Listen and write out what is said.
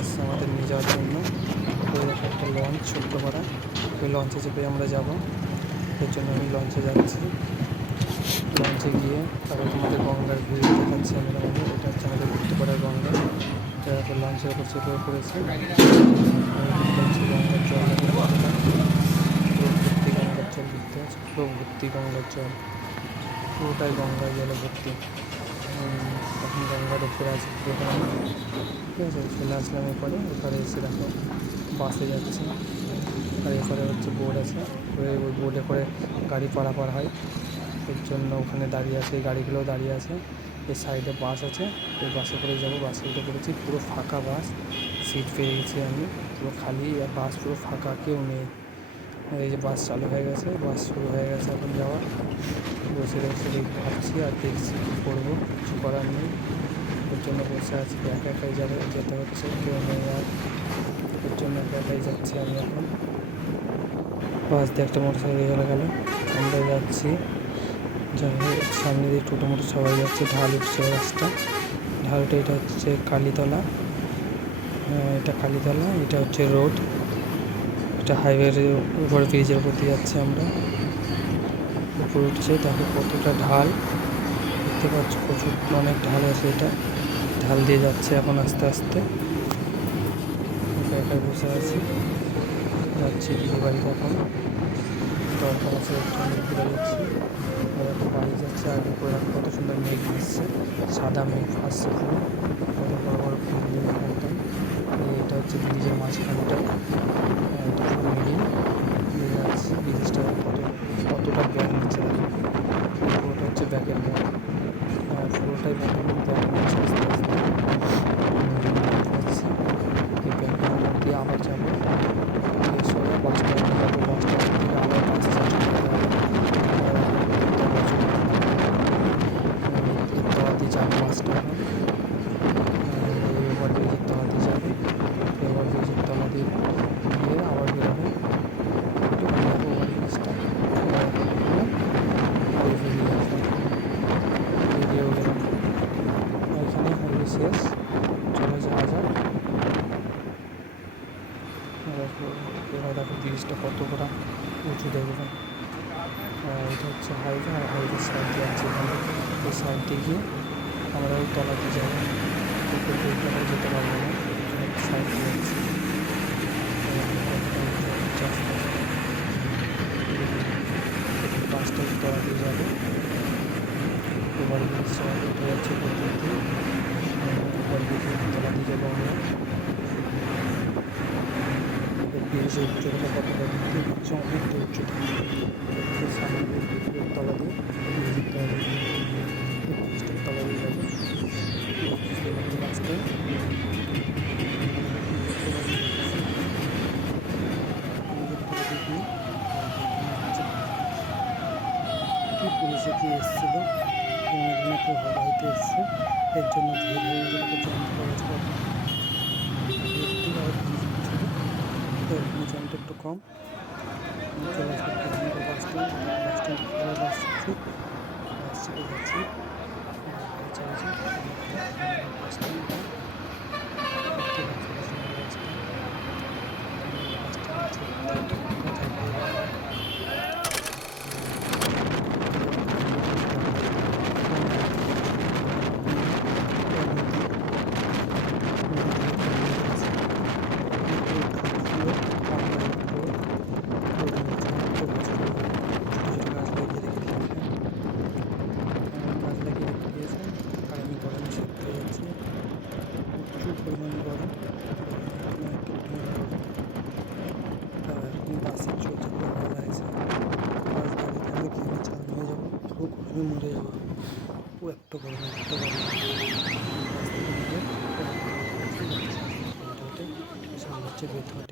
এসছে আমাদের নিয়ে যাওয়ার জন্য। ওই দেখো একটা লঞ্চ ছোট্ট করা, ওই লঞ্চে চেপে আমরা যাব। এর জন্য আমি লঞ্চে যাচ্ছি। লঞ্চে গিয়ে তারপর তোমাদের গঙ্গার ভিউ দেখাচ্ছি আমি তোমাদের। এটা হচ্ছে আমাদের উত্তরপাড়ার গঙ্গা। তারপর লঞ্চের উপর চেপে পড়েছে। হচ্ছে গঙ্গার জল, পুরো ভর্তি গঙ্গার জল দেখতে পাচ্ছি, পুরো ভর্তি গঙ্গার জল, পুরোটাই গঙ্গার জলে ভর্তি। এখন গঙ্গার উপরে আছে পুরোটা, ঠিক আছে। চলে আসলাম এরপরে, এরপরে এসে দেখো বাসে যাচ্ছে। আর এরপরে হচ্ছে বোট আছে, ওই বোটে করে গাড়ি পারাপার হয়। এর জন্য ওখানে দাঁড়িয়ে আছে, এই গাড়িগুলোও দাঁড়িয়ে আছে। এর সাইডে বাস আছে, ওই বাসে করে যাবো। বাসে উঠে পড়েছি, পুরো ফাঁকা বাস, সিট পেয়ে গেছি আমি, পুরো খালি। আর বাস পুরো ফাঁকা, কেউ নেই। এই যে বাস চালু হয়ে গেছে, বাস শুরু হয়ে গেছে এখন যাওয়া। বসে বসে ভাবছি আর দেখছি কী করবো, কিছু করার নেই। ওর জন্য বসে আছি, একা একাই যেতে হচ্ছে, কেউ নেই আর। ওর জন্য একা একাই যাচ্ছি আমি এখন। বাস দিয়ে একটা মোটর সাইকেল গেল, আমরা যাচ্ছি। সামনে দিয়ে টোটো মোটো সবাই যাচ্ছে। ঢাল উঠছে রাস্তা, ঢালটা এটা হচ্ছে কালীতলা। এটা কালীতলা, এটা হচ্ছে রোড, এটা হাইওয়ের উপরে ব্রিজের উপর দিয়ে যাচ্ছি আমরা। উপরে উঠছে, দেখো কতটা ঢাল দেখতে পাচ্ছ, প্রচুর অনেক ঢাল আছে। এটা ঢাল দিয়ে যাচ্ছে এখন আস্তে আস্তে। একা একাই বসে আছি, যাচ্ছি দিদি বাড়িতে এখন। দরকার আছে একটু ঘুরে যাচ্ছি, একটা বাড়ি যাচ্ছে। আর উপরে কত সুন্দর মেঘ ভাসছে, সাদা মেঘ ভাসছে পুরো, কত বড় বড় বিল্ডিং একদম। এটা হচ্ছে ব্রিজের মাঝখানটা, এটা পুরো মিডিল দিয়ে যাচ্ছি। ব্রিজটা কতটা ব্যাগ নিচ্ছে, পুরোটা হচ্ছে ব্যাগের মুখ, পুরোটাই ব্যাগের মুখ, ব্যাগ নিচ্ছে আস্তে আস্তে যাচ্ছি। এই ব্যাগের মুখ দিয়ে আবার যাবো, সোজা বাস স্ট্যান্ডে যাবো। বাস স্ট্যান্ড থেকে আবার বাস চেঞ্জ করতে হবে, তলাতে যাবো বাসটা এখন। ওভার ব্রিজের তলাতে যাবে, ওভার ব্রিজের তলা দিয়ে গিয়ে আবার বেরোবে, একটুখানি যাবো ওভার ব্রিজটা, বেরিয়ে আসবে, বেরিয়েও গেলাম। ওইখানে হবে শেষ, চলে যাওয়া যাক। এবার দেখো ব্রিজটা কত বড় উঁচু দেখবে। এটা হচ্ছে হাইওয়ে, আর হাইওয়ের সাইড দিয়ে আছে এখানে। ওই সাইড দিয়ে গিয়ে আমরা ওই তলাতে যাবো, ওইখানে যেতে পারবো না, সাইড দিয়ে যাচ্ছি। বাসটার তলা দিয়ে যাবো, ওভার ব্রিজ উঠে যাচ্ছে উপর দিয়ে, ওভার ব্রিজের তলা দিয়ে যাবো আমরা। ব্রিজের উচ্চতা কতটা দেখতে পাচ্ছ, অনেকটা উচ্চতা। সামনে ব্রিজের তলা দিয়ে, ব্রিজের তলা দিয়ে বাসটার তলা দিয়ে যাবো। বাসটায় কি পুলিশে কি এসেছিলো, কেউ হওয়াইতে এসছে, এর জন্য ভিড় হয়ে গেছে, জ্যাম হয়ে গেছে। এখানে জ্যামটা একটু কম। চলে আসবে bus stand, bus stand bus যাচ্ছি, বাস চেপে যাচ্ছি, বাস স্ট্যান্ডটা প্রচুর পরিমাণ গরম, বাসে চলছে, পুরো হাওয়া লাগছে। বাস দাঁড়িয়ে থাকলে কি আমি চাল নিয়ে যাবো, পুরো গরমে মরে যাবো, পুরো এত গরম, এত গরম। বাস থেকে নেমে হেঁটে হেঁটে সামনে হচ্ছে বেতন।